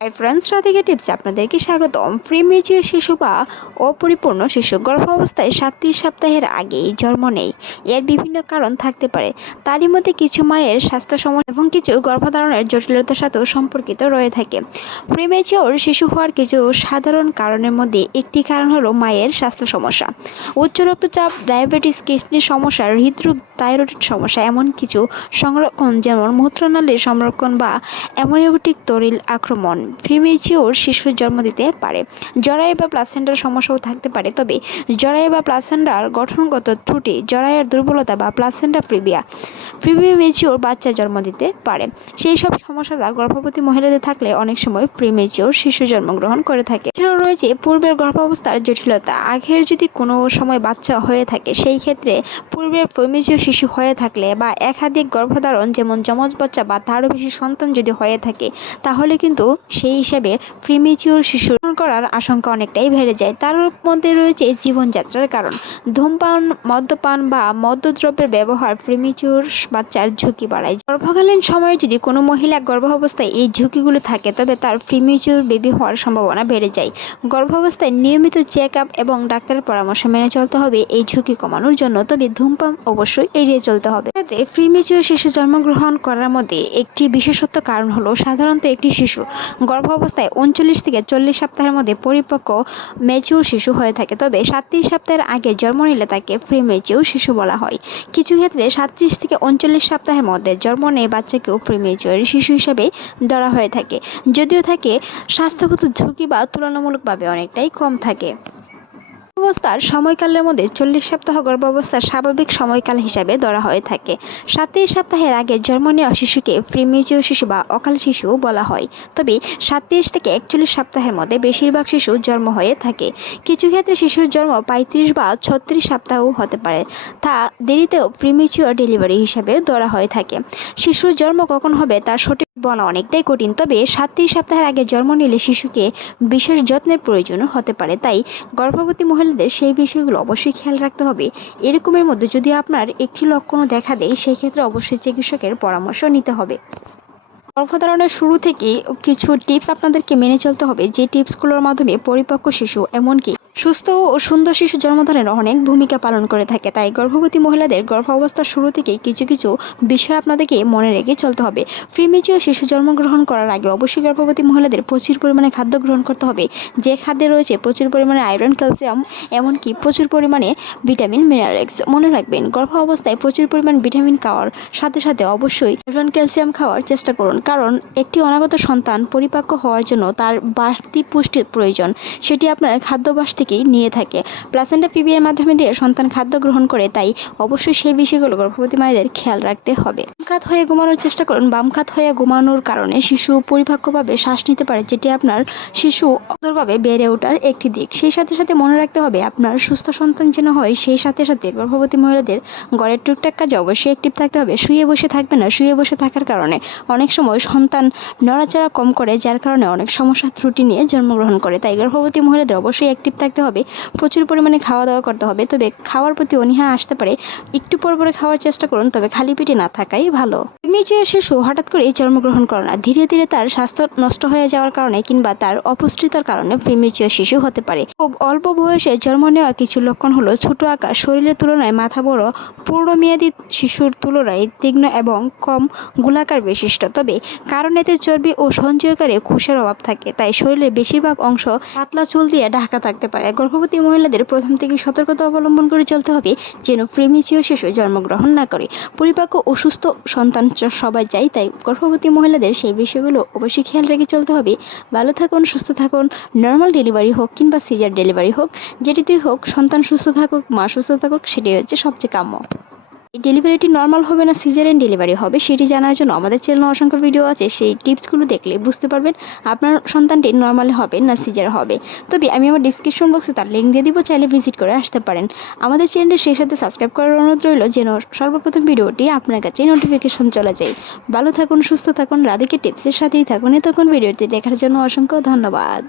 Hi friends Radhika টিপসে আপনাদেরকে স্বাগতম। প্রিমেচিও শিশু বা অপরিপূর্ণ শিশু গর্ভাবস্থায় সাতটি সপ্তাহের আগেই জন্ম নেই এর বিভিন্ন কারণ থাকতে পারে। তারই মধ্যে কিছু মায়ের স্বাস্থ্য সমস্যা এবং কিছু গর্ভধারণের জটিলতার সাথেও সম্পর্কিত রয়ে থাকে। প্রিমেচিওর শিশু হওয়ার কিছু সাধারণ কারণের মধ্যে একটি কারণ হলো মায়ের স্বাস্থ্য সমস্যা। উচ্চ রক্তচাপ, ডায়াবেটিস, কিডনির সমস্যা, হৃদরোগ, থাইরয়েড সমস্যা, এমন কিছু সংরক্ষণ যেমন মূত্রনালীর সংরক্ষণ বা অ্যামোনিওটিক তরিল আক্রমণ প্রিমেচিওর শিশুর জন্ম দিতে পারে। জরায়ু বা প্লাসেন্ডার সমস্যাও থাকতে পারে, তবে জরায়ু বা প্লাসেন্ডার গঠনগত ত্রুটি, জরায়ুর দুর্বলতা বা প্লাসেন্ডার প্রিবিয়া প্রিমেচিওর বাচ্চা জন্ম দিতে পারে। সেই সব সমস্যাটা গর্ভবতী মহিলাদের থাকলে অনেক সময় প্রিমেচিওর শিশু জন্মগ্রহণ করে থাকে। এছাড়াও রয়েছে পূর্বের গর্ভাবস্থার জটিলতা। আগের যদি কোনো সময় বাচ্চা হয়ে থাকে, সেই ক্ষেত্রে পূর্বের প্রিমেচিওর শিশু হয়ে থাকলে বা একাধিক গর্ভধারণ যেমন যমজ বাচ্চা বা তারও বেশি সন্তান যদি হয়ে থাকে, তাহলে কিন্তু সেই হিসাবে প্রিমেচিওর শিশু করার আশঙ্কা অনেকটাই বেড়ে যায়। তার মধ্যে রয়েছে জীবনযাত্রার কারণ। ধূমপান, মদ্যপান বা মদ্যদ্রব্যের ব্যবহার প্রিমেচিওর বাচ্চার ঝুঁকি বাড়ায়। গর্ভকালীন সময়ে যদি কোনো মহিলা গর্ভাবস্থায় এই ঝুঁকিগুলো থাকে, তবে তার প্রিমেচিওর বেবি হওয়ার সম্ভাবনা বেড়ে যায়। গর্ভাবস্থায় নিয়মিত চেক আপ এবং ডাক্তারের পরামর্শ মেনে চলতে হবে, এই ঝুঁকি কমানোর জন্য। তবে ধূমপান অবশ্যই এড়িয়ে চলতে হবে। এতে প্রিমেচিওর শিশু জন্মগ্রহণ করার মধ্যে একটি বিশেষত্ব কারণ হলো, সাধারণত একটি শিশু গর্ভাবস্থায় উনচল্লিশ থেকে চল্লিশ সপ্তাহের মধ্যে পরিপক্ক ম্যাচিউর শিশু হয়ে থাকে। তবে সাতত্রিশ সপ্তাহের আগে জন্ম নিলে তাকে প্রি ম্যাচিউর শিশু বলা হয়। কিছু ক্ষেত্রে সাতত্রিশ থেকে উনচল্লিশ সপ্তাহের মধ্যে জন্ম নেয় বাচ্চাকেও প্রিমেচুয়ার শিশু হিসেবে ধরা হয়ে থাকে। যদিও থাকে, স্বাস্থ্যগত ঝুঁকি বা তুলনামূলকভাবে অনেকটাই কম থাকে। অবস্থার সময়কালের মধ্যে চল্লিশ সপ্তাহ গর্ভাবস্থার স্বাভাবিক সময়কাল হিসাবে ধরা হয়ে থাকে। সাতত্রিশ সপ্তাহের আগে জন্ম নেওয়া শিশুকে প্রিমিজিও শিশু বা অকাল শিশু বলা হয়। তবে সাতত্রিশ থেকে একচল্লিশ সপ্তাহের মধ্যে বেশিরভাগ শিশু জন্ম হয়ে থাকে। কিছু ক্ষেত্রে শিশুর জন্ম পঁয়ত্রিশ বা ছত্রিশ সপ্তাহও হতে পারে। তা দেরিতেও প্রিমিচিওর ডেলিভারি হিসাবে ধরা হয়ে থাকে। শিশুর জন্ম কখন হবে তার সঠিক বলা অনেকটাই কঠিন। তবে সাতত্রিশ সপ্তাহের আগে জন্ম নিলে শিশুকে বিশেষ যত্নের প্রয়োজন হতে পারে। তাই গর্ভবতী মহিলাদের সেই বিষয়গুলো অবশ্যই খেয়াল রাখতে হবে। এরকমের মধ্যে যদি আপনার একটি লক্ষণও দেখা দেয় সেই ক্ষেত্রে অবশ্যই চিকিৎসকের পরামর্শ নিতে হবে। গর্ভধারণের শুরু থেকে কিছু টিপস আপনাদেরকে মেনে চলতে হবে। যে টিপসগুলোর মাধ্যমে পরিপক্ক শিশু, এমনকি সুস্থ ও সুন্দর শিশু জন্মধারণে অনেক ভূমিকা পালন করে থাকে, তাই গর্ভবতী মহিলাদের গর্ভাবস্থার শুরু থেকেই কিছু কিছু বিষয় আপনাদেরকে মনে রেখে চলতে হবে। প্রিমেচিও শিশু জন্মগ্রহণ করার আগে অবশ্যই গর্ভবতী মহিলাদের প্রচুর পরিমাণে খাদ্য গ্রহণ করতে হবে। যে খাদ্যে রয়েছে প্রচুর পরিমাণে আয়রন, ক্যালসিয়াম, এমনকি প্রচুর পরিমাণে ভিটামিন মিনারেলস মনে রাখবেন গর্ভ অবস্থায় প্রচুর পরিমাণ ভিটামিন খাওয়ার সাথে সাথে অবশ্যই আয়রন, ক্যালসিয়াম খাওয়ার চেষ্টা করুন, কারণ একটি অনাগত সন্তান পরিপক্ক হওয়ার জন্য তার বাড়তি পুষ্টির প্রয়োজন। সেটি আপনার খাদ্যাভ্যাস থেকেই নিয়ে থাকে। প্লাসেন্টা পিবিএর মাধ্যমে দিয়ে সন্তান খাদ্য গ্রহণ করে, তাই অবশ্যই সেই বিষয়গুলো গর্ভবতী মায়েদের খেয়াল রাখতে হবে। বাম হয়ে ঘুমানোর চেষ্টা করুন। বাম খাত হয়ে ঘুমানোর কারণে শিশু পরিপক্কভাবে শ্বাস নিতে পারে, যেটি আপনার শিশু অদরভাবে বেড়ে ওঠার একটি দিক। সেই সাথে সাথে মনে রাখতে হবে, আপনার সুস্থ সন্তান যেন হয়, সেই সাথে সাথে গর্ভবতী মহিলাদের ঘরের টুকটাক কাজে অবশ্যই অ্যাক্টিভ থাকতে হবে। শুয়ে বসে থাকবে না, শুয়ে বসে থাকার কারণে অনেক সময় সন্তান নড়াচড়া কম করে, যার কারণে অনেক সমস্যা ত্রুটি নিয়ে জন্মগ্রহণ করে। তাই গর্ভবতী মহিলাদের অবশ্যই অ্যাক্টিভ থাকতে হবে, প্রচুর পরিমাণে খাওয়া দাওয়া করতে হবে। তবে খাওয়ার প্রতি অনীহা আসতে পারে। একটু পর পরে খাওয়ার চেষ্টা করুন, তবে খালি পেটে না থাকাই ভালো। মেচুয়ে শিশু হঠাৎ করে জন্মগ্রহণ করে না। ধীরে ধীরে তার স্বাস্থ্য নষ্ট হয়ে যাওয়ার কারণে কিংবা তার অপুষ্টিতার কারণে প্রিমেচিও শিশু হতে পারে। খুব অল্প বয়সে জন্ম নেওয়া কিছু লক্ষণ হলো ছোট আকার, শরীরের তুলনায় মাথা বড় পূর্ণমেয়াদী শিশুর তুলনায় তীক্ষ্ণ এবং কম গোলাকার বিশিষ্ট। তবে কারণ এতে চর্বি ও সঞ্চয়কারী খুশের অভাব থাকে, তাই শরীরের বেশিরভাগ অংশ পাতলা চুল দিয়ে ঢাকা থাকতে পারে। গর্ভবতী মহিলাদের প্রথম থেকে সতর্কতা অবলম্বন করে চলতে হবে যেন প্রেমিচীয় শিশু জন্মগ্রহণ না করে। পরিপাক্য ও সুস্থ সন্তান সবাই চাই, তাই গর্ভবতী মহিলাদের সেই বিষয়গুলো অবশ্যই খেয়াল রেখে চলতে হবে। ভালো থাকুন, সুস্থ থাকুন নর্মাল ডেলিভারি হোক কিংবা সিজার ডেলিভারি হোক, যেটিতেই হোক সন্তান সুস্থ থাকুক, মা সুস্থ থাকুক, সেটাই হচ্ছে সবচেয়ে কাম্য। ডেলিভারিটি নর্মাল হবে না সিজারেন ডেলিভারি হবে, সেটি জানার জন্য আমাদের চ্যানেলে অসংখ্য ভিডিও আছে, সেই টিপসগুলো দেখলে বুঝতে পারবেন আপনার সন্তানটি নর্মাল হবে না সিজার হবে। তবে আমি আমার ডিসক্রিপশন বক্সে তার লিঙ্ক দিয়ে দিব, চাইলে ভিজিট করে আসতে পারেন। আমাদের চ্যানেলটি সেই সাথে সাবস্ক্রাইব করার অনুরোধ রইল, যেন সর্বপ্রথম ভিডিওটি আপনার কাছে নোটিফিকেশন চলে যায়। ভালো থাকুন, সুস্থ থাকুন, রাধিকে টিপসের সাথেই থাকুন। এতক্ষণ ভিডিওটি দেখার জন্য অসংখ্য ধন্যবাদ।